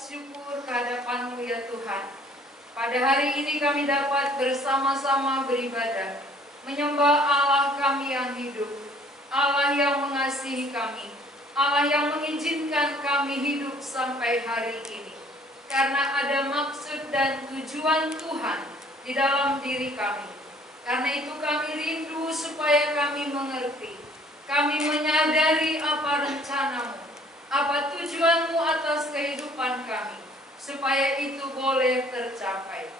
syukur kehadapan-Mu ya Tuhan. Pada hari ini kami dapat bersama-sama beribadah, menyembah Allah kami yang hidup, Allah yang mengasihi kami, Allah yang mengizinkan kami hidup sampai hari ini. Karena ada maksud dan tujuan Tuhan di dalam diri kami. Karena itu kami rindu supaya kami mengerti, kami menyadari apa rencana-Mu, apa tujuan-Mu atas kehidupan kami, supaya itu boleh tercapai.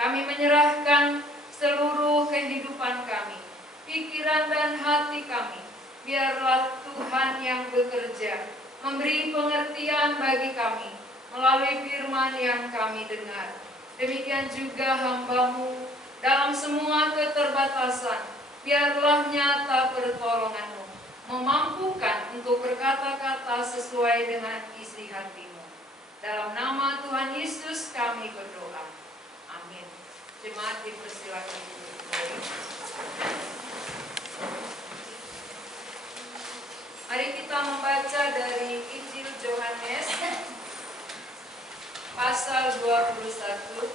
Kami menyerahkan seluruh kehidupan kami, pikiran dan hati kami. Biarlah Tuhan yang bekerja, memberi pengertian bagi kami melalui firman yang kami dengar. Demikian juga hamba-Mu dalam semua keterbatasan, biarlah nyata pertolongan-Mu, memampukan untuk berkata-kata sesuai dengan isi hati-Mu. Dalam nama Tuhan Yesus kami berdoa. Amin. Jemaat dipersilakan untuk berdiri. Mari kita membaca dari Injil Yohanes pasal 21.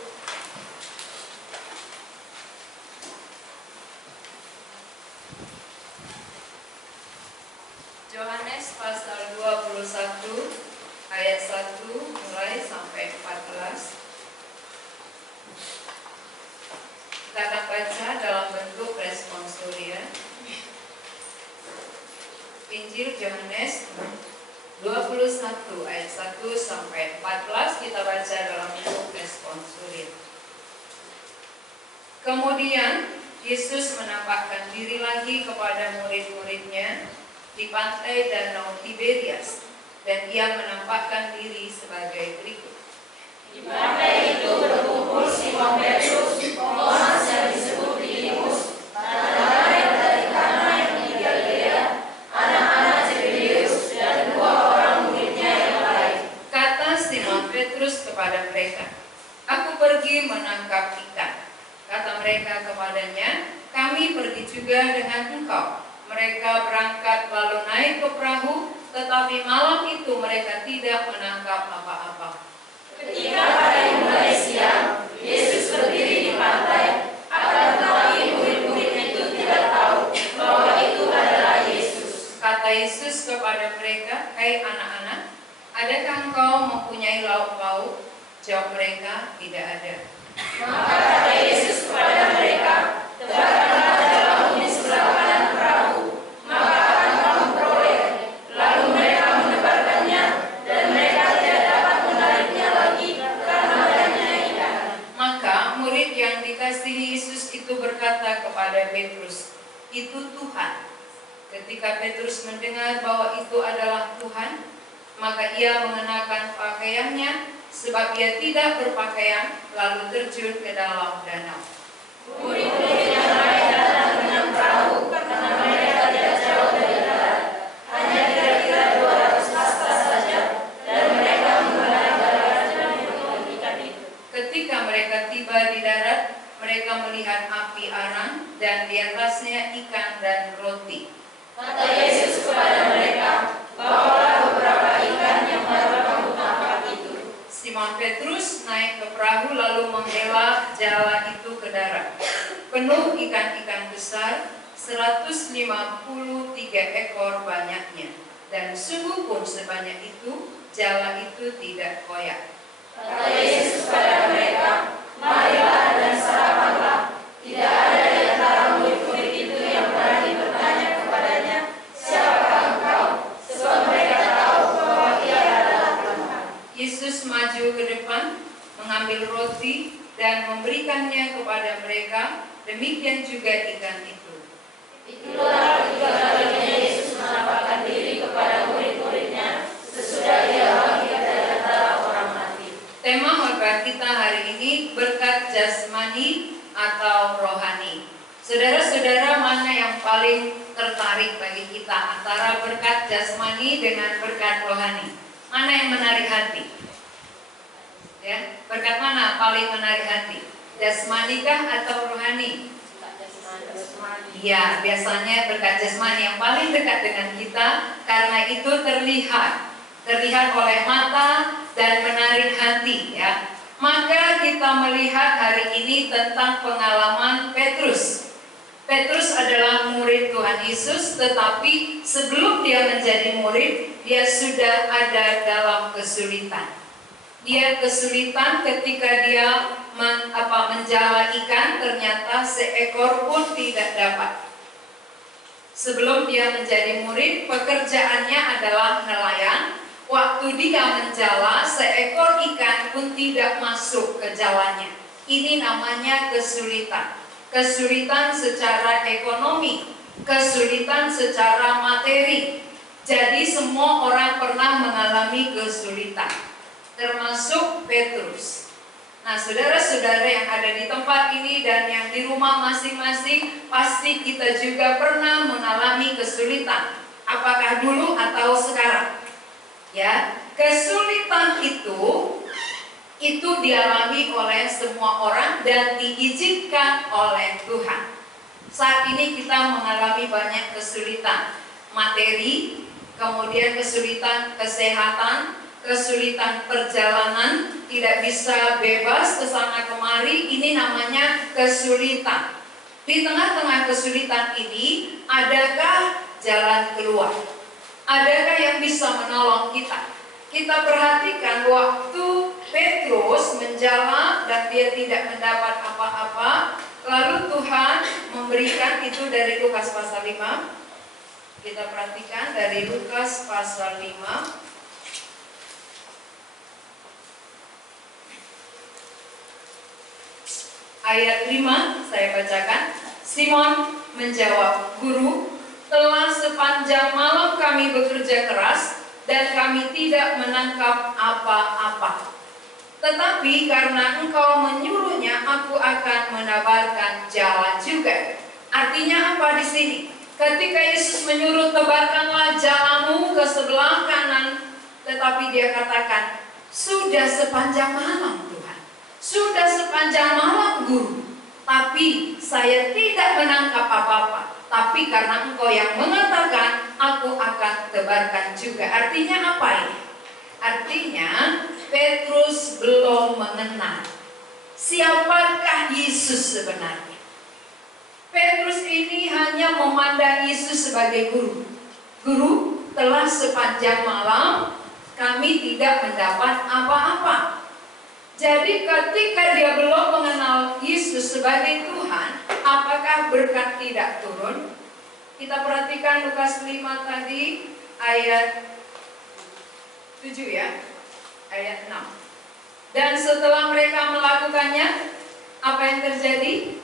Yohanes pasal 21 ayat 1 mulai sampai 14. Kita akan baca dalam bentuk responsorial. Injil Yohanes 21 ayat 1 sampai 14 kita baca dalam bentuk responsorial. Kemudian Yesus menampakkan diri lagi kepada murid-muridnya di pantai Danau Tiberias, dan Ia menampakkan diri sebagai berikut. Di pantai itu berkumpul Simon Petrus, Thomas yang disebut Didimus, Natanael dari Kana yang di Galilea, anak-anak Zebedeus, dan 2 orang muridnya yang lain. Kata Simon Petrus kepada mereka, "Aku pergi menangkap ikan." Kata mereka kepadanya, "Kami pergi juga dengan engkau." Mereka berangkat lalu naik ke perahu, tetapi malam itu mereka tidak menangkap apa-apa. Ketika hari mulai siang, Yesus berdiri di pantai, akan tetapi murid-muridnya itu tidak tahu bahwa itu adalah Yesus. Kata Yesus kepada mereka, "Hai anak-anak, adakah engkau mempunyai lauk pauk?" Jawab mereka, "Tidak ada." Maka kata Yesus kepada mereka, "Tebarkanlah dalam di sebelah kanan perahu, maka akan kamu peroleh." Lalu mereka menebarkannya, dan mereka tidak dapat menariknya lagi karena banyaknya ikan. Maka murid yang dikasihi Yesus itu berkata kepada Petrus, "Itu Tuhan." Ketika Petrus mendengar bahwa itu adalah Tuhan, maka ia mengenakan pakaiannya, sebab ia tidak berpakaian, lalu terjun ke dalam danau. Murid-murid yang lain datang dengan perahu karena mereka tidak jauh dari darat, hanya kira-kira 200 hasta saja, dan mereka menggunakan darahnya untuk ikan itu. Ketika mereka tiba di darat, mereka melihat api arang dan di atasnya ikan dan roti. Kata Yesus kepada mereka, "Bawalah beberapa ikan yang baru kamu tangkap itu." Simon Petrus naik ke perahu lalu membela jala itu ke darat. Penuh ikan-ikan besar, 153 ekor banyaknya. Dan sungguh pun sebanyak itu, jala itu tidak koyak. Kata Yesus kepada mereka, "Marilah dan sarapanlah." Tidak ada di antara murid-murid itu yang berani bertanya kepadanya, "Siapakah engkau?" Sebab mereka tahu bahwa Ia adalah Tuhan. Yesus maju ke depan, mengambil roti dan memberikannya kepada mereka, demikian juga ikan itu. Itulah ketiga kalinya Yesus menampakkan diri kepada murid-muridnya sesudah Ia bangkit dari antara orang mati. Tema khotbah kita hari ini berkat jasmani atau rohani. Saudara-saudara, mana yang paling tertarik bagi kita antara berkat jasmani dengan berkat rohani? Mana yang menarik hati? Ya, berkat mana paling menarik hati? Jasmanikah atau rohani? Ya, biasanya berkat jasmani yang paling dekat dengan kita karena itu terlihat oleh mata dan menarik nanti ya. Maka kita melihat hari ini tentang pengalaman Petrus. Petrus adalah murid Tuhan Yesus, tetapi sebelum dia menjadi murid, dia sudah ada dalam kesulitan. Dia kesulitan ketika dia menjala ikan, ternyata seekor pun tidak dapat. Sebelum dia menjadi murid, pekerjaannya adalah nelayan. Waktu dia menjala, seekor ikan pun tidak masuk ke jalannya. Ini namanya kesulitan. Kesulitan secara ekonomi, kesulitan secara materi. Jadi semua orang pernah mengalami kesulitan, termasuk Petrus. Nah, saudara-saudara yang ada di tempat ini dan yang di rumah masing-masing, pasti kita juga pernah mengalami kesulitan. Apakah dulu atau sekarang? Ya, kesulitan itu dialami oleh semua orang dan diizinkan oleh Tuhan. Saat ini kita mengalami banyak kesulitan materi, kemudian kesulitan kesehatan, kesulitan perjalanan, tidak bisa bebas ke sana kemari. Ini namanya kesulitan. Di tengah-tengah kesulitan ini, adakah jalan keluar? Adakah yang bisa menolong kita? Kita perhatikan waktu Petrus menjala dan dia tidak mendapat apa-apa, lalu Tuhan memberikan itu dari Lukas pasal 5. Kita perhatikan dari Lukas pasal 5. Ayat 5 saya bacakan. Simon menjawab, "Guru, telah sepanjang malam kami bekerja keras dan kami tidak menangkap apa-apa. Tetapi karena Engkau menyuruhnya, aku akan menabarkan jala juga." Artinya apa di sini? Ketika Yesus menyuruh tebarkanlah jalamu ke sebelah kanan, tetapi dia katakan, sudah sepanjang malam Tuhan, sudah sepanjang malam Guru, tapi saya tidak menangkap apa-apa. Tapi karena Engkau yang mengatakan, aku akan tebarkan juga. Artinya apa ini? Artinya Petrus belum mengenal siapakah Yesus sebenarnya. Petrus ini hanya memandang Yesus sebagai guru. Guru, telah sepanjang malam kami tidak mendapat apa-apa. Jadi ketika dia belum mengenal Yesus sebagai Tuhan, apakah berkat tidak turun? Kita perhatikan Lukas 5 tadi ayat 7 ya, ayat 6. Dan setelah mereka melakukannya, apa yang terjadi?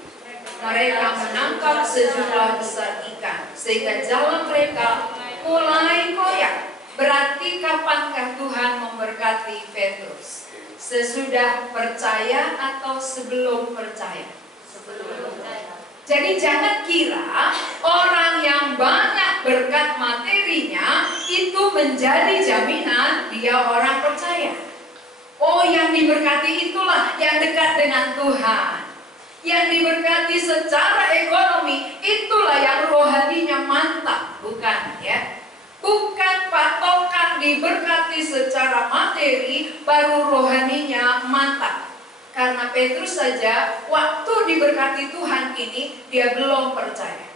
Mereka menangkap sejumlah besar ikan, sehingga jalan mereka mulai koyak. Berarti kapankah Tuhan memberkati Petrus? Sesudah percaya atau sebelum percaya? Sebelum percaya. Jadi jangan kira orang yang banyak berkat materinya itu menjadi jaminan dia orang percaya. Oh, yang diberkati itulah yang dekat dengan Tuhan. Yang diberkati secara ekonomi itulah yang rohaninya mantap, bukan ya? Bukan patokan diberkati secara materi baru rohaninya mantap. Karena Petrus saja waktu diberkati Tuhan ini dia belum percaya.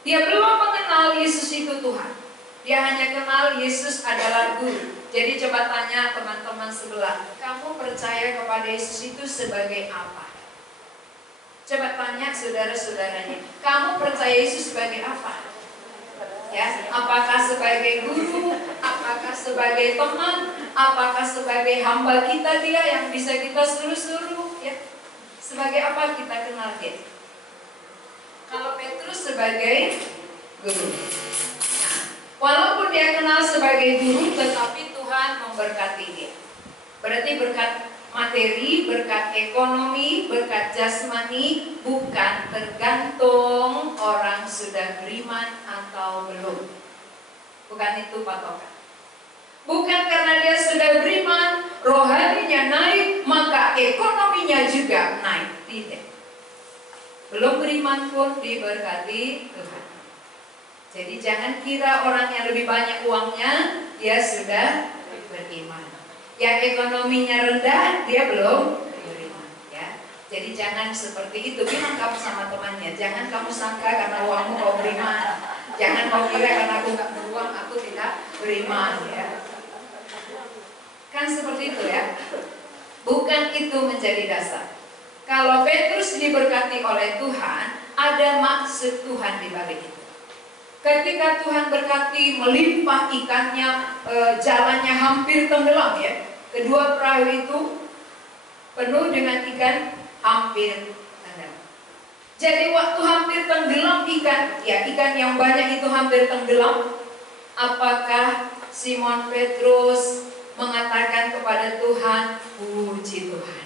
Dia belum mengenal Yesus itu Tuhan. Dia hanya kenal Yesus adalah guru. Jadi coba tanya teman-teman sebelah, kamu percaya kepada Yesus itu sebagai apa? Coba tanya saudara-saudaranya, kamu percaya Yesus sebagai apa? Ya, apakah sebagai guru, apakah sebagai teman, apakah sebagai hamba kita dia yang bisa kita suruh-suruh, ya? Sebagai apa kita kenal dia? Kalau Petrus sebagai guru. Nah, walaupun dia kenal sebagai guru, tetapi Tuhan memberkati dia. Berarti berkat materi, berkat ekonomi, berkat jasmani bukan tergantung orang sudah beriman atau belum. Bukan itu patokan. Bukan karena dia sudah beriman, rohaninya naik, maka ekonominya juga naik. Tidak. Belum beriman pun diberkati Tuhan. Jadi jangan kira orang yang lebih banyak uangnya, dia sudah beriman. Yang ekonominya rendah, dia belum beriman. Ya. Jadi jangan seperti itu. Bilang kamu sama temannya, jangan kamu sangka karena uangmu kau beriman. Jangan kau kira karena aku nggak beruang, aku tidak beriman. Ya. Kan seperti itu ya. Bukan itu menjadi dasar. Kalau Petrus diberkati oleh Tuhan, ada maksud Tuhan di balik itu. Ketika Tuhan berkati melimpah ikannya, jalannya hampir tenggelam ya. Kedua perahu itu penuh dengan ikan hampir tenggelam. Jadi waktu hampir tenggelam ikan, ya ikan yang banyak itu hampir tenggelam. Apakah Simon Petrus mengatakan kepada Tuhan, puji Tuhan,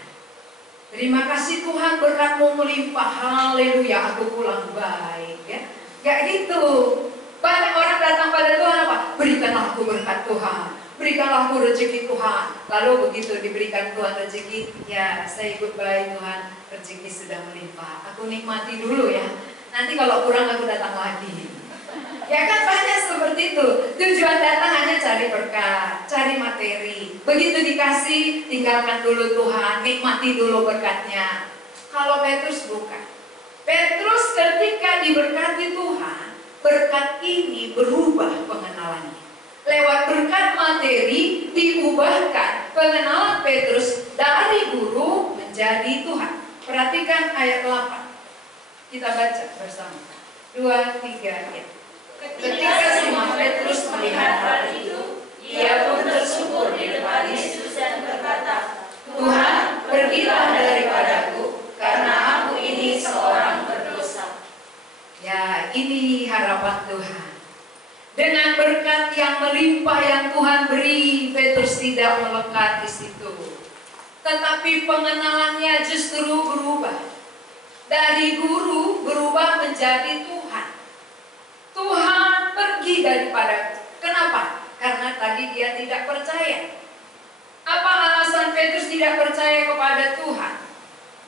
terima kasih Tuhan berkat-Mu melimpah, haleluya, aku pulang baik ya. Gak gitu. Banyak orang datang pada Tuhan apa? Berikanlah aku berkat Tuhan, berikanlah aku rezeki Tuhan. Lalu begitu diberikan Tuhan rezeki, ya saya ikut baik Tuhan, rezeki sudah melimpah, aku nikmati dulu ya. Nanti kalau kurang aku datang lagi. Ya kan banyak seperti itu. Tujuan datang hanya cari berkat, cari materi. Begitu dikasih, tinggalkan dulu Tuhan, nikmati dulu berkatnya. Kalau Petrus bukan. Petrus ketika diberkati Tuhan, berkat ini berubah pengenalannya. Lewat berkat materi diubahkan pengenalan Petrus dari guru menjadi Tuhan. Perhatikan ayat 8. Kita baca bersama. 2, 3 ya. Ketika Simon Petrus melihat hal itu, ia pun tersungkur di depan Yesus dan berkata, Tuhan, pergilah daripadaku, karena aku ini seorang berdosa. Ya, ini harapan Tuhan. Dengan berkat yang melimpah yang Tuhan beri, Petrus tidak melekat di situ. Tetapi pengenalannya justru berubah. Dari guru berubah menjadi Tuhan. Tuhan pergi daripada. Kenapa? Karena tadi dia tidak percaya. Apa alasan Petrus tidak percaya kepada Tuhan?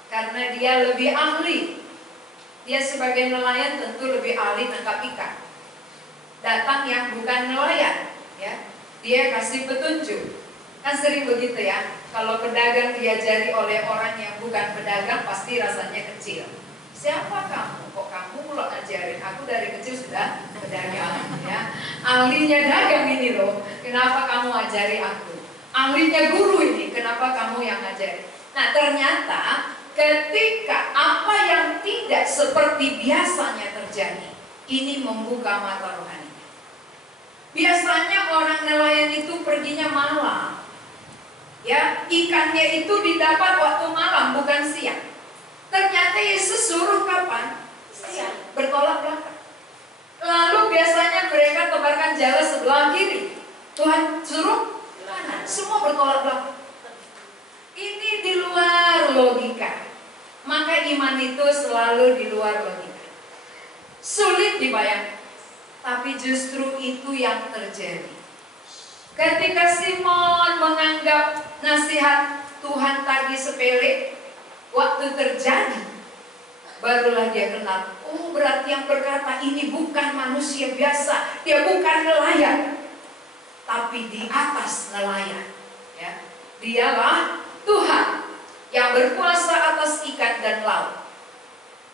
Karena dia lebih ahli. Dia sebagai nelayan tentu lebih ahli nangkap ikan. Datang yang bukan nelayan, ya, dia kasih petunjuk. Kan sering begitu ya. Kalau pedagang diajari oleh orang yang bukan pedagang, pasti rasanya kecil. Siapa kamu? Kok kamu lo ngajarin? Aku dari kecil sudah pedagang, ya. Ahlinya dagang ini loh. Kenapa kamu ajari aku? Ahlinya guru ini. Kenapa kamu yang ngajari? Nah ternyata ketika apa yang tidak seperti biasanya terjadi, ini membuka mata rohani. Biasanya orang nelayan itu perginya malam. Ya, ikannya itu didapat waktu malam, bukan siang. Ternyata Yesus suruh kapan? Siang. Bertolak belakang. Lalu biasanya mereka tebarkan jala sebelah kiri. Tuhan suruh kanan. Semua bertolak belakang. Ini di luar logika. Maka iman itu selalu di luar logika. Sulit dibayangkan. Tapi justru itu yang terjadi. Ketika Simon menganggap nasihat Tuhan tadi sepele, waktu terjadi, barulah dia kenal. Oh, berarti yang berkata ini bukan manusia biasa, dia bukan nelayan, tapi di atas nelayan, ya, dialah Tuhan yang berkuasa atas ikan dan laut.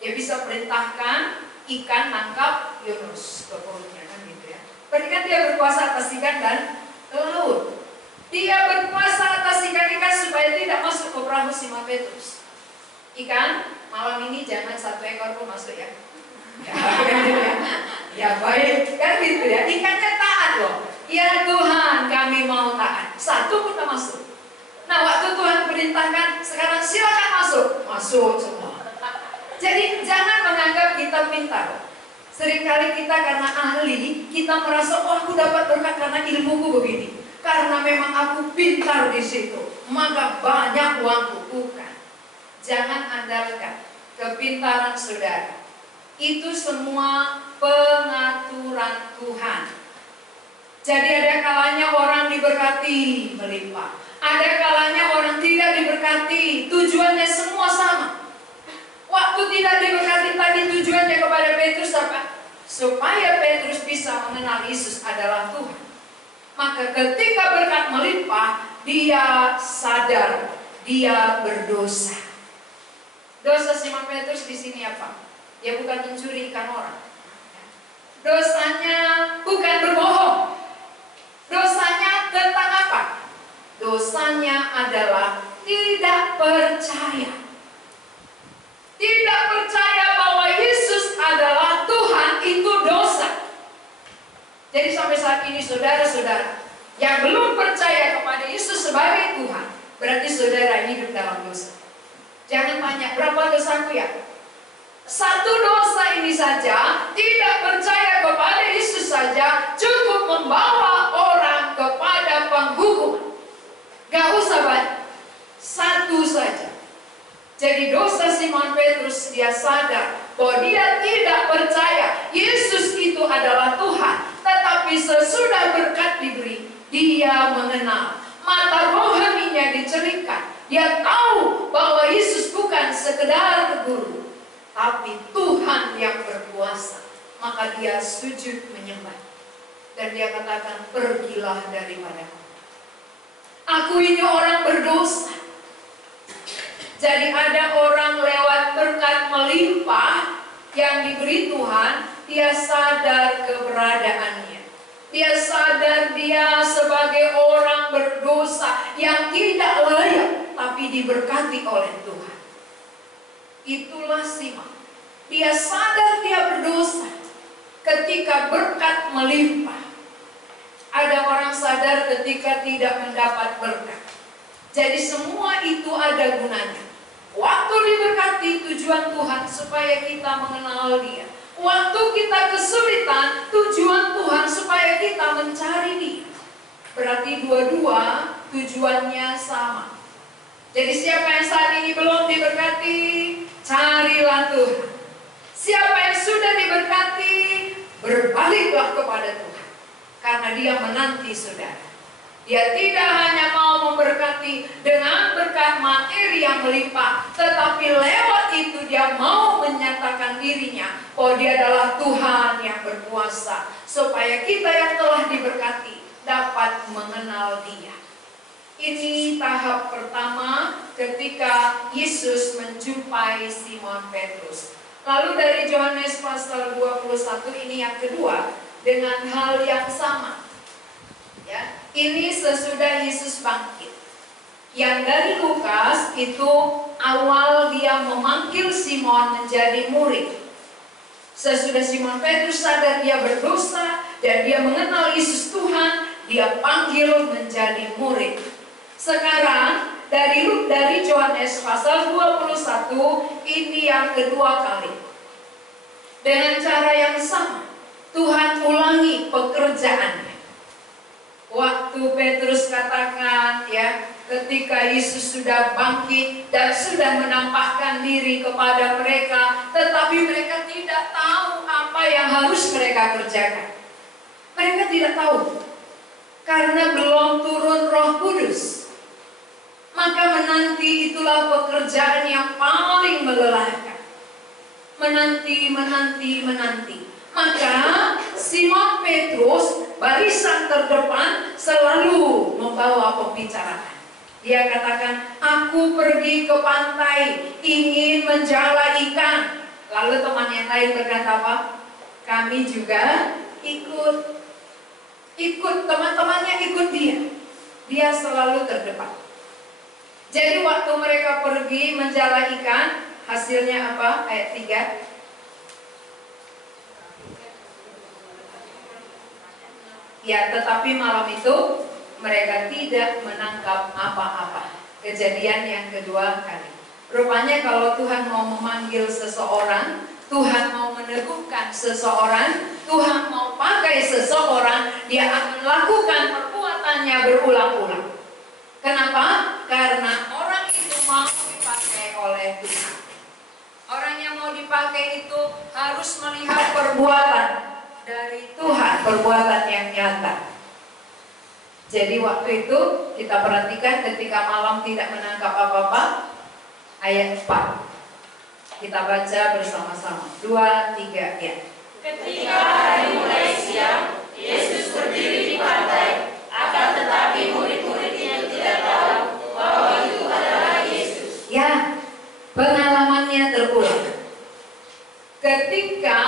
Dia bisa perintahkan ikan nangkap Yunus ke perutnya, kan gitu ya. Berarti kan dia berkuasa atas ikan dan laut. Dia berkuasa atas ikan-ikan supaya tidak masuk ke perahu Simon Petrus. Ikan malam ini jangan 1 ekor pun masuk ya. Ya baik, kan gitu ya. Ikannya taat loh. Ya Tuhan, kami mau taat. 1 pun tak masuk. Nah waktu Tuhan perintahkan, sekarang silakan masuk. Masuk semua. Jadi jangan menganggap kita pintar. Seringkali kita karena ahli, kita merasa, oh aku dapat berkat karena ilmuku begini. Karena memang aku pintar di situ, maka banyak uangku. Bukan. Jangan andalkan kepintaran saudara. Itu semua pengaturan Tuhan. Jadi ada kalanya orang diberkati melimpah. Ada kalanya orang tidak diberkati. Tujuannya semua sama. Waktu tidak diberkati tadi tujuannya kepada Petrus apa? Supaya Petrus bisa mengenal Yesus adalah Tuhan. Maka ketika berkat melimpah, dia sadar dia berdosa. Dosa Simon Petrus di sini apa? Dia bukan mencuri ikan orang. Dosanya bukan berbohong. Dosanya tentang apa? Dosanya adalah tidak percaya. Tidak percaya bahwa Yesus adalah Tuhan itu dosa. Jadi sampai saat ini saudara-saudara yang belum percaya kepada Yesus sebagai Tuhan, berarti saudara hidup dalam dosa. Jangan tanya berapa dosaku ya. Satu dosa ini saja, tidak percaya kepada Yesus saja, cukup membawa orang kepada penghukuman. Gak usah banyak, satu saja. Jadi dosa Simon Petrus, dia sadar bahwa dia tidak percaya Yesus itu adalah Tuhan. Tetapi sesudah berkat diberi, dia mengenal. Mata rohaninya dicerahkan. Dia tahu bahwa Yesus bukan sekedar guru, tapi Tuhan yang berkuasa. Maka dia sujud menyembah. Dan dia katakan, pergilah daripadaku. Aku ini orang berdosa. Jadi ada orang lewat berkat melimpah yang diberi Tuhan, dia sadar keberadaannya. Dia sadar dia sebagai orang berdosa yang tidak layak, tapi diberkati oleh Tuhan. Itulah Simon. Dia sadar dia berdosa ketika berkat melimpah. Ada orang sadar ketika tidak mendapat berkat. Jadi semua itu ada gunanya. Waktu diberkati, tujuan Tuhan supaya kita mengenal Dia. Waktu kita kesulitan, tujuan Tuhan supaya kita mencari Dia. Berarti dua-dua tujuannya sama. Jadi siapa yang saat ini belum diberkati, carilah Tuhan. Siapa yang sudah diberkati, berbaliklah kepada Tuhan. Karena Dia menanti saudara. Dia tidak hanya mau memberkati dengan berkat materi yang melimpah, tetapi lewat itu dia mau menyatakan dirinya bahwa dia adalah Tuhan yang berkuasa, supaya kita yang telah diberkati dapat mengenal Dia. Ini tahap pertama ketika Yesus menjumpai Simon Petrus. Lalu dari Yohanes pasal 21 ini yang kedua dengan hal yang sama. Ya, ini sesudah Yesus bangkit. Yang dari Lukas itu awal dia memanggil Simon menjadi murid. Sesudah Simon Petrus sadar dia berdosa dan dia mengenal Yesus Tuhan, dia panggil menjadi murid. Sekarang dari Yohanes pasal 21 ini yang kedua kali. Dengan cara yang sama Tuhan ulangi pekerjaannya. Waktu Petrus katakan ya, ketika Yesus sudah bangkit dan sudah menampakkan diri kepada mereka, tetapi mereka tidak tahu apa yang harus mereka kerjakan. Mereka tidak tahu karena belum turun Roh Kudus. Maka menanti itulah pekerjaan yang paling melelahkan. Menanti. Maka Simon Petrus barisan terdepan selalu membawa pembicaraan. Dia katakan, aku pergi ke pantai ingin menjala ikan. Lalu teman yang lain berkata apa? Kami juga ikut. Teman-temannya ikut dia. Dia selalu terdepan. Jadi waktu mereka pergi menjala ikan, hasilnya apa? Ayat 3. Ya, tetapi malam itu mereka tidak menangkap apa-apa. Kejadian yang kedua kali. Rupanya kalau Tuhan mau memanggil seseorang, Tuhan mau meneguhkan seseorang, Tuhan mau pakai seseorang, Dia akan lakukan perbuatannya berulang-ulang. Kenapa? Karena orang itu mau dipakai oleh Tuhan. Orang yang mau dipakai itu harus melihat perbuatan dari Tuhan, perbuatan yang nyata. Jadi waktu itu kita perhatikan ketika malam tidak menangkap apa-apa, ayat 4. Kita baca bersama-sama. 2, 3, ya. Ketika hari mulai siang, Yesus berdiri di pantai, akan tetapi murid-muridnya tidak semuanya terulang. Ketika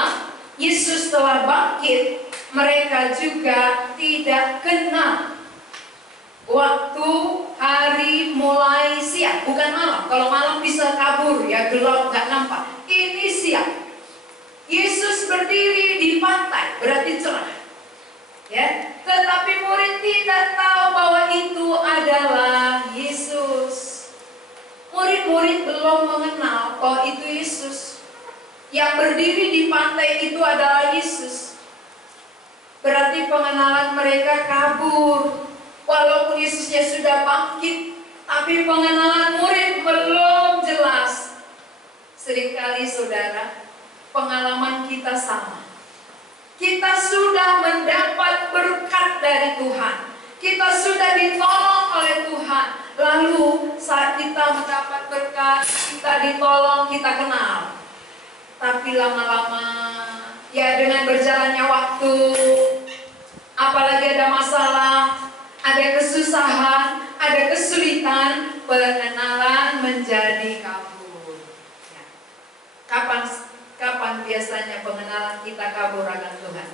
Yesus telah bangkit, mereka juga tidak kenal waktu hari mulai siang, bukan malam. Kalau malam bisa kabur ya, gelap nggak nampak. Ini siang. Yesus berdiri di pantai, berarti cerah. Ya, tetapi murid tidak tahu bahwa itu adalah Yesus. Murid-murid belum mengenal bahwa itu Yesus. Yang berdiri di pantai itu adalah Yesus. Berarti pengenalan mereka kabur. Walaupun Yesusnya sudah bangkit, tapi pengenalan murid belum jelas. Seringkali saudara, pengalaman kita sama. Kita sudah mendapat berkat dari Tuhan. Kita sudah ditolong oleh Tuhan. Lalu saat kita mendapat berkat, kita ditolong, kita kenal. Tapi lama-lama, ya dengan berjalannya waktu, apalagi ada masalah, ada kesusahan, ada kesulitan, pengenalan menjadi kabur. Ya. Kapan biasanya pengenalan kita kabur akan Tuhan?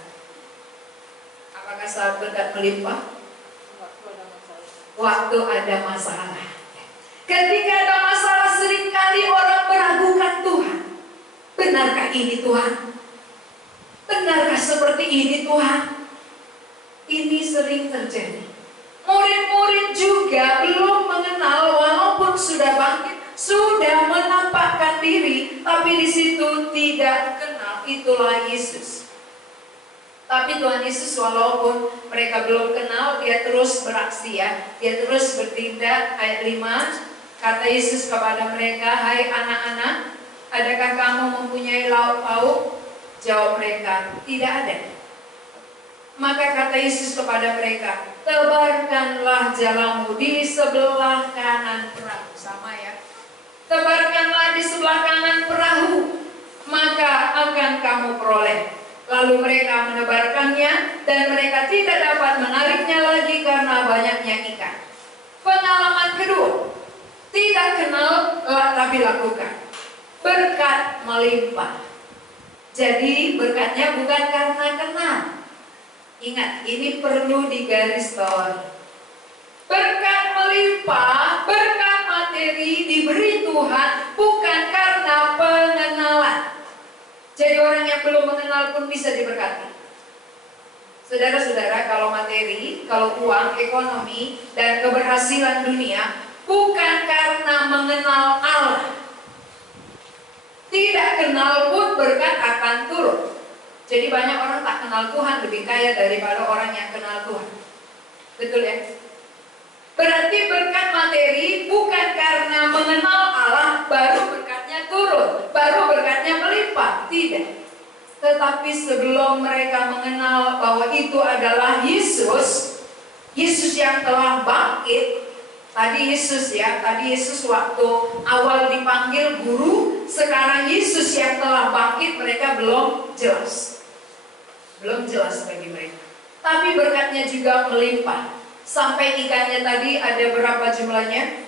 Apakah saat berkat melimpah? Waktu ada masalah. Ketika ada masalah, seringkali orang meragukan Tuhan. Benarkah ini Tuhan? Benarkah seperti ini Tuhan? Ini sering terjadi. Murid-murid juga belum mengenal, walaupun sudah bangkit, sudah menampakkan diri, tapi di situ tidak kenal itulah Yesus. Tapi Tuhan Yesus walaupun mereka belum kenal, dia terus beraksi ya, dia terus bertindak. Ayat 5, kata Yesus kepada mereka, "Hai anak-anak, adakah kamu mempunyai lauk pauk?" Jawab mereka, "Tidak ada." Maka kata Yesus kepada mereka, "Tebarkanlah jalamu di sebelah kanan perahu." Sama ya. "Tebarkanlah di sebelah kanan perahu, maka akan kamu peroleh." Lalu mereka menebarkannya, dan mereka tidak dapat menariknya lagi karena banyaknya ikan. Pengalaman kedua, tidak kenal tapi lakukan. Berkat melimpah. Jadi berkatnya bukan karena kenal. Ingat, ini perlu digarisbawahi. Berkat melimpah, berkat materi diberi Tuhan bukan karena pengenalan. Jadi orang yang belum mengenal pun bisa diberkati. Saudara-saudara, kalau materi, kalau uang, ekonomi, dan keberhasilan dunia bukan karena mengenal Allah. Tidak kenal pun berkat akan turun. Jadi banyak orang tak kenal Tuhan lebih kaya daripada orang yang kenal Tuhan. Betul ya? Berarti berkat materi bukan karena mengenal Allah baru berkatnya turun, baru berkatnya melimpah. Tidak. Tetapi sebelum mereka mengenal bahwa itu adalah Yesus, Yesus yang telah bangkit. Tadi Yesus waktu awal dipanggil guru, sekarang Yesus yang telah bangkit, mereka belum jelas. Belum jelas bagi mereka. Tapi berkatnya juga melimpah. Sampai ikannya tadi ada berapa jumlahnya?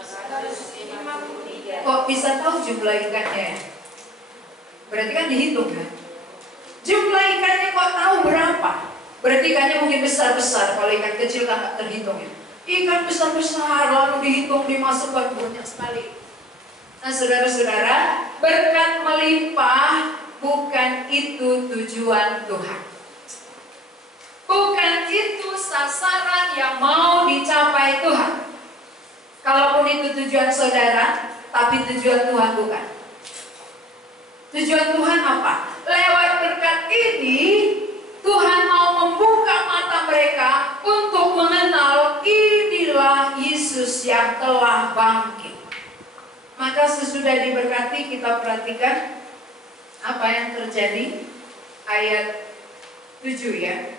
153. Kok bisa tahu jumlah ikannya? Berarti kan dihitung kan? Jumlah ikannya kok tahu berapa? Berarti ikannya mungkin besar-besar. Kalau ikan kecil kan tak terhitung ya. Ikan besar-besar lalu dihitung, dimasukkan, banyak sekali. Nah saudara-saudara, berkat melimpah bukan itu tujuan Tuhan. Bukan itu sasaran yang mau dicapai Tuhan. Kalaupun itu tujuan saudara, tapi tujuan Tuhan bukan. Tujuan Tuhan apa? Lewat berkat ini, Tuhan mau membuka mata mereka untuk mengenal inilah Yesus yang telah bangkit. Maka sesudah diberkati, kita perhatikan apa yang terjadi. Ayat 7 ya.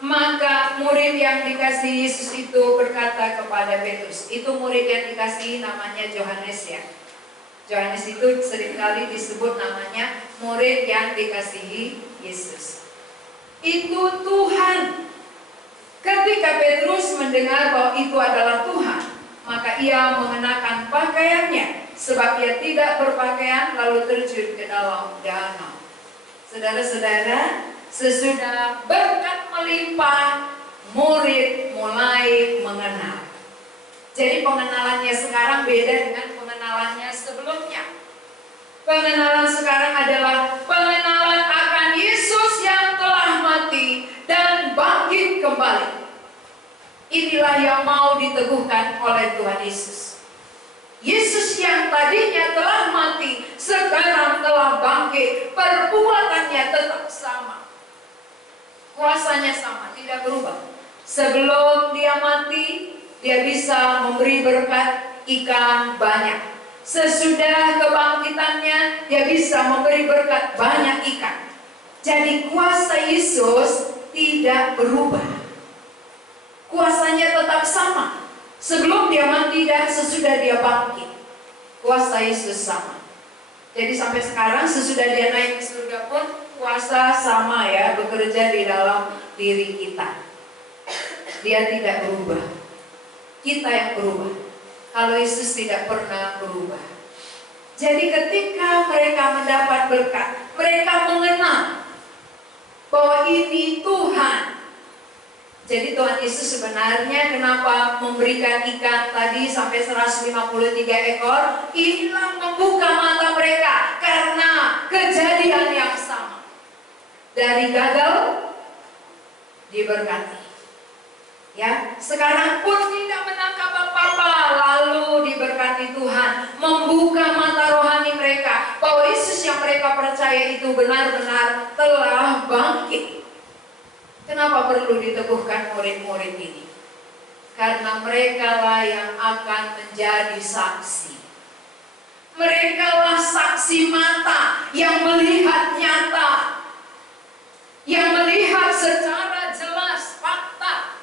Maka murid yang dikasihi Yesus itu berkata kepada Petrus. Itu murid yang dikasihi namanya Yohanes ya. Yohanes itu seringkali disebut namanya murid yang dikasihi Yesus. Itu Tuhan. Ketika Petrus mendengar bahwa itu adalah Tuhan, maka ia mengenakan pakaiannya, sebab ia tidak berpakaian lalu terjun ke dalam danau. Saudara-saudara, sesudah berkat melimpah, murid mulai mengenal. Jadi pengenalannya sekarang beda dengan pengenalannya sebelumnya. Pengenalan sekarang adalah pengenalan akan Yesus yang telah mati dan bangkit kembali. Inilah yang mau diteguhkan oleh Tuhan Yesus. Yesus yang tadinya telah mati, sekarang telah bangkit. Perbuatannya tetap sama. Kuasanya sama, tidak berubah. Sebelum dia mati, dia bisa memberi berkat ikan banyak. Sesudah kebangkitannya, dia bisa memberi berkat banyak ikan. Jadi kuasa Yesus tidak berubah. Kuasanya tetap sama. Sebelum dia mati dan sesudah dia bangkit, kuasa Yesus sama. Jadi sampai sekarang sesudah dia naik ke surga pun kuasa sama ya, bekerja di dalam diri kita. Dia tidak berubah. Kita yang berubah. Kalau Yesus tidak pernah berubah. Jadi ketika mereka mendapat berkat, mereka mengenal bahwa ini Tuhan. Jadi Tuhan Yesus sebenarnya kenapa memberikan ikan tadi sampai 153 ekor? Inilah membuka mata mereka karena kejadian yang sama. Dari gagal diberkati. Ya, sekarang pun tidak menangkap apa-apa, lalu diberkati Tuhan, membuka mata rohani mereka bahwa Yesus yang mereka percaya itu benar-benar telah bangkit. Kenapa perlu diteguhkan murid-murid ini? Karena mereka lah yang akan menjadi saksi. Mereka lah saksi mata yang melihat nyata, yang melihat secara jelas fakta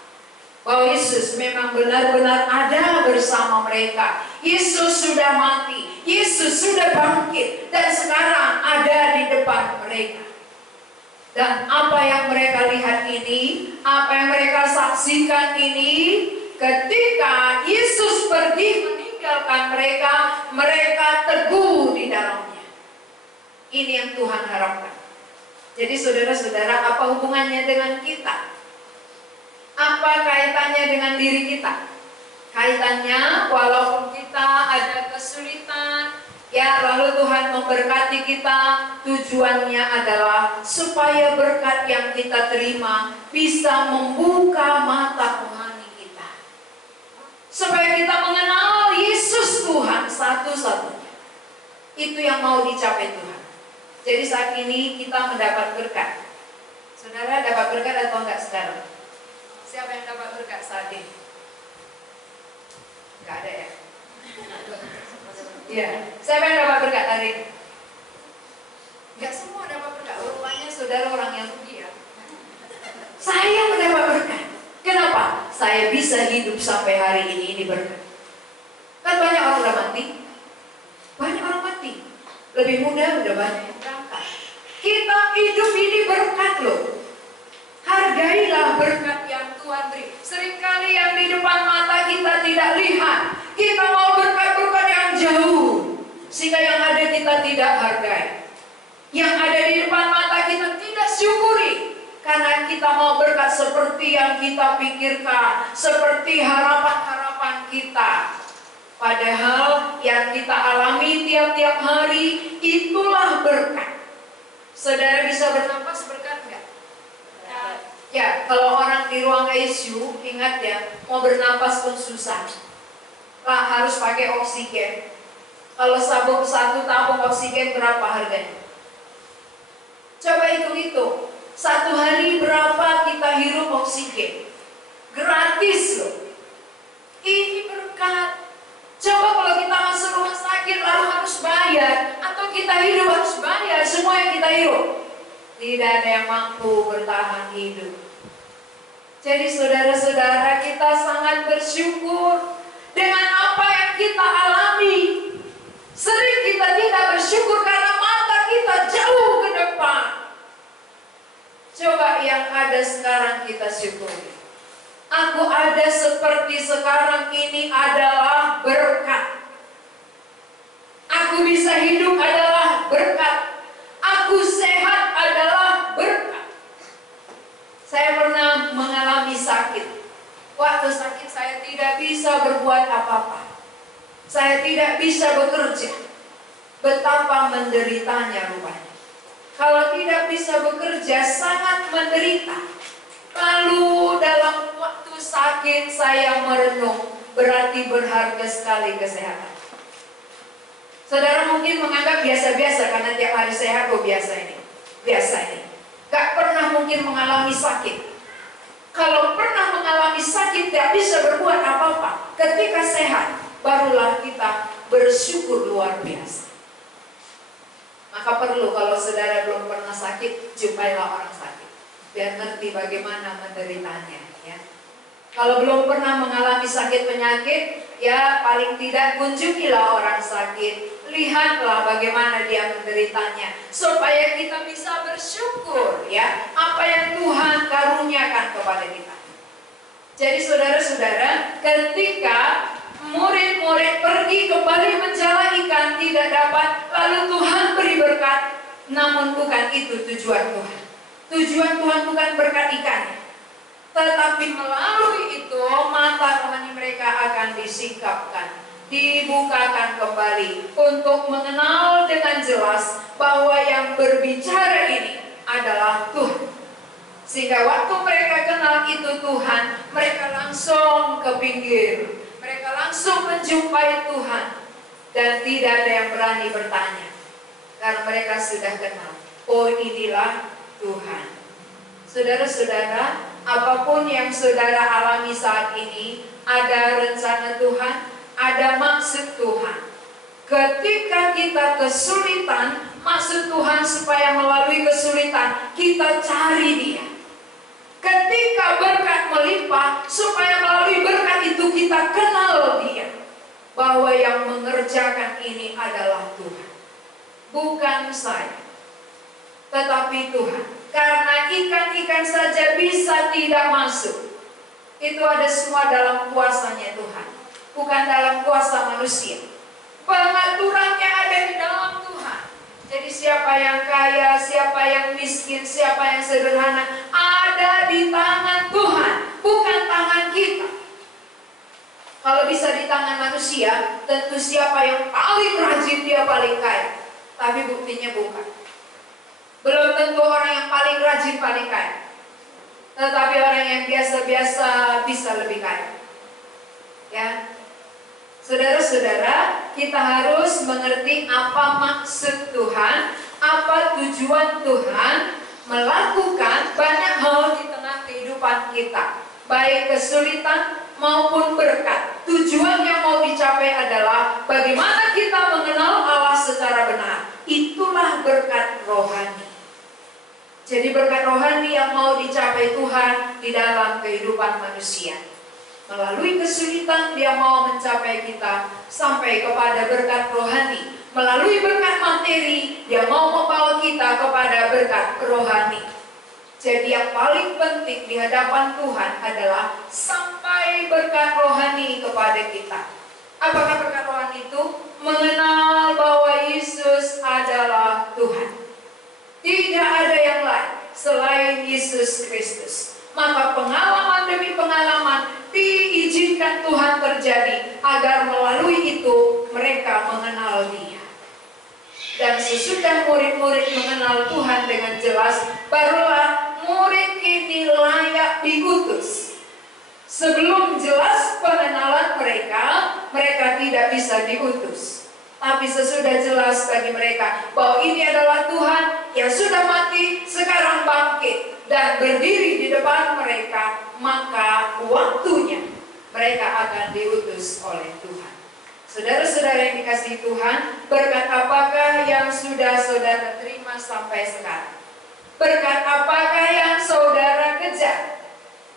bahwa Yesus memang benar-benar ada bersama mereka. Yesus sudah mati, Yesus sudah bangkit, dan sekarang ada di depan mereka. Dan apa yang mereka lihat ini, apa yang mereka saksikan ini, ketika Yesus pergi meninggalkan mereka, mereka teguh di dalamnya. Ini yang Tuhan harapkan. Jadi saudara-saudara, apa hubungannya dengan kita? Apa kaitannya dengan diri kita? Kaitannya, walaupun kita ada kesulitan, ya, lalu Tuhan memberkati kita, tujuannya adalah supaya berkat yang kita terima bisa membuka mata rohani kita. Supaya kita mengenal Yesus Tuhan satu-satunya. Itu yang mau dicapai Tuhan. Jadi saat ini kita mendapat berkat. Saudara dapat berkat atau enggak sekarang? Siapa yang dapat berkat saat ini? Enggak ada ya? Ya, siapa yang dapat berkat hari ini? Enggak semua dapat berkat. Rupanya saudara orang yang rugi ya. Saya mendapat berkat. Kenapa? Saya bisa hidup sampai hari ini berkat. Kan banyak orang udah mati. Banyak orang mati. Lebih muda udah banyak yang berangkat. Kita hidup ini berkat loh. Hargailah berkat yang Tuhan beri. Seringkali yang di depan mata kita tidak lihat. Kita mau berkat-berkat yang jauh, sehingga yang ada kita tidak hargai. Yang ada di depan mata kita tidak syukuri, karena kita mau berkat seperti yang kita pikirkan, seperti harapan-harapan kita. Padahal yang kita alami tiap-tiap hari itulah berkat. Saudara bisa bernafas berkat enggak? Ya, kalau orang di ruang ICU, ingat ya, mau bernafas pun susah. Lah harus pakai oksigen. Kalau satu tabung oksigen berapa harganya? Coba hitung-hitung. Satu hari berapa kita hirup oksigen? Gratis loh. Ini berkat. Coba kalau kita masuk rumah sakit lalu harus bayar, atau kita hidup harus bayar semua yang kita hirup. Tidak ada yang mampu bertahan hidup. Jadi saudara-saudara, kita sangat bersyukur dengan apa yang kita alami. Sering kita tidak bersyukur karena mata kita jauh ke depan. Coba yang ada sekarang kita syukuri. Aku selalu ada seperti sekarang ini adalah berkat. Aku bisa hidup adalah berkat. Aku sehat adalah berkat. Saya pernah mengalami sakit. Waktu sakit saya tidak bisa berbuat apa-apa. Saya tidak bisa bekerja. Betapa menderitanya rupanya. Kalau tidak bisa bekerja sangat menderita. Lalu dalam waktu sakit saya merenung, berarti berharga sekali kesehatan. Saudara mungkin menganggap biasa-biasa karena tiap hari sehat, kok biasa ini. Biasa ini. Gak pernah mungkin mengalami sakit. Kalau pernah mengalami sakit tidak bisa berbuat apa-apa. Ketika sehat, barulah kita bersyukur luar biasa. Maka perlu kalau saudara belum pernah sakit, jumpailah orang sakit. Biar ngerti bagaimana menderitanya. Ya. Kalau belum pernah mengalami sakit penyakit, ya paling tidak kunjungilah orang sakit. Lihatlah bagaimana dia menderitanya. Supaya kita bisa bersyukur ya apa yang Tuhan karuniakan kepada kita. Jadi saudara-saudara, ketika murid-murid pergi kembali menjala ikan tidak dapat, lalu Tuhan beri berkat, namun bukan itu tujuan Tuhan. Tujuan Tuhan bukan berkat ikannya, tetapi melalui itu mata rohani mereka akan disingkapkan, dibukakan kembali untuk mengenal dengan jelas bahwa yang berbicara ini adalah Tuhan. Sehingga waktu mereka kenal itu Tuhan, mereka langsung ke pinggir. Mereka langsung menjumpai Tuhan. Dan tidak ada yang berani bertanya. Karena mereka sudah kenal. Oh, inilah Tuhan. Saudara-saudara, apapun yang saudara alami saat ini, ada rencana Tuhan, ada maksud Tuhan. Ketika kita kesulitan, maksud Tuhan supaya melalui kesulitan, kita cari Dia. Ketika berkat melimpah, supaya melalui berkat itu kita kenal Dia. Bahwa yang mengerjakan ini adalah Tuhan. Bukan saya, tetapi Tuhan. Karena ikan-ikan saja bisa tidak masuk. Itu ada semua dalam kuasanya Tuhan. Bukan dalam kuasa manusia. Pengaturannya ada di dalam Tuhan. Jadi siapa yang kaya, siapa yang miskin, siapa yang sederhana, ada di tangan Tuhan, bukan tangan kita. Kalau bisa di tangan manusia, tentu siapa yang paling rajin dia paling kaya. Tapi buktinya bukan. Belum tentu orang yang paling rajin paling kaya. Tetapi orang yang biasa-biasa bisa lebih kaya. Ya. Saudara-saudara, kita harus mengerti apa maksud Tuhan, apa tujuan Tuhan melakukan banyak hal di tengah kehidupan kita, baik kesulitan maupun berkat. Tujuan yang mau dicapai adalah bagaimana kita mengenal Allah secara benar. Itulah berkat rohani. Jadi berkat rohani yang mau dicapai Tuhan di dalam kehidupan manusia. Melalui kesulitan Dia mau mencapai kita sampai kepada berkat rohani. Melalui berkat materi Dia mau membawa kita kepada berkat rohani. Jadi yang paling penting di hadapan Tuhan adalah sampai berkat rohani kepada kita. Apakah berkat rohani itu? Mengenal bahwa Yesus adalah Tuhan. Tidak ada yang lain selain Yesus Kristus. Maka pengalaman demi pengalaman diizinkan Tuhan terjadi agar melalui itu mereka mengenal Dia. Dan sesudah murid-murid mengenal Tuhan dengan jelas, barulah murid ini layak diutus. Sebelum jelas pengenalan mereka, mereka tidak bisa diutus. Tapi sesudah jelas bagi mereka bahwa ini adalah Tuhan yang sudah mati, sekarang bangkit dan berdiri di depan mereka, maka waktunya mereka akan diutus oleh Tuhan. Saudara-saudara yang dikasihi Tuhan, berkat apakah yang sudah saudara terima sampai sekarang? Berkat apakah yang saudara kejar?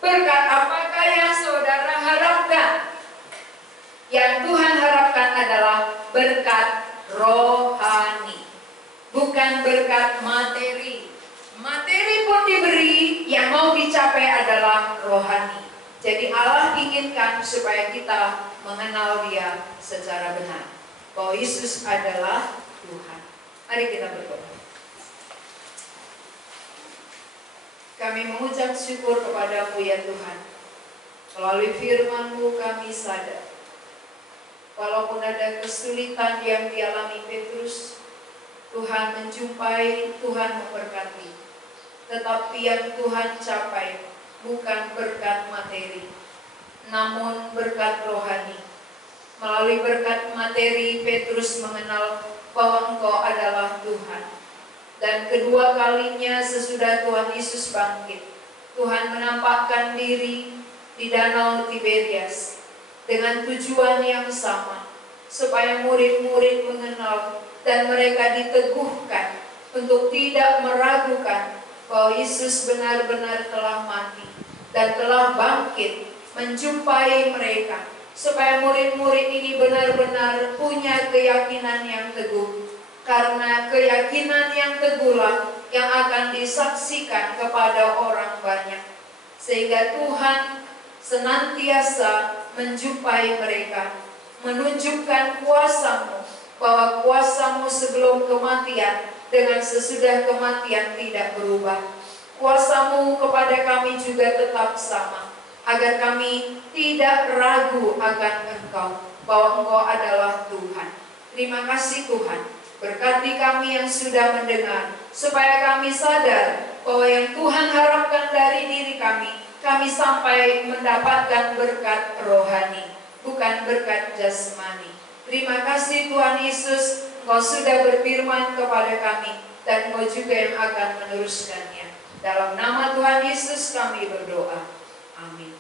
Berkat apakah yang saudara harapkan? Yang Tuhan harapkan adalah berkat rohani, bukan berkat materi. Materi pun diberi, yang mau dicapai adalah rohani. Jadi Allah inginkan supaya kita mengenal Dia secara benar, bahwa Yesus adalah Tuhan. Mari kita berdoa. Kami mengucap syukur kepada-Mu ya Tuhan. Melalui firman-Mu kami sadar, walaupun ada kesulitan yang dialami Petrus, Tuhan menjumpai, Tuhan memberkati. Tetapi yang Tuhan capai bukan berkat materi, namun berkat rohani. Melalui berkat materi, Petrus mengenal bahwa Engkau adalah Tuhan. Dan kedua kalinya sesudah Tuhan Yesus bangkit, Tuhan menampakkan diri di Danau Tiberias dengan tujuan yang sama, supaya murid-murid mengenal dan mereka diteguhkan untuk tidak meragukan bahwa Yesus benar-benar telah mati dan telah bangkit menjumpai mereka, supaya murid-murid ini benar-benar punya keyakinan yang teguh. Karena keyakinan yang teguhlah yang akan disaksikan kepada orang banyak, sehingga Tuhan senantiasa menjumpai mereka, menunjukkan kuasa-Mu, bahwa kuasa-Mu sebelum kematian dengan sesudah kematian tidak berubah. Kuasa-Mu kepada kami juga tetap sama, agar kami tidak ragu akan Engkau, bahwa Engkau adalah Tuhan. Terima kasih Tuhan. Berkati kami yang sudah mendengar, supaya kami sadar bahwa yang Tuhan harapkan dari diri kami sampai mendapatkan berkat rohani, bukan berkat jasmani. Terima kasih Tuhan Yesus, Engkau sudah berfirman kepada kami, dan Engkau juga yang akan meneruskannya. Dalam nama Tuhan Yesus kami berdoa. Amin.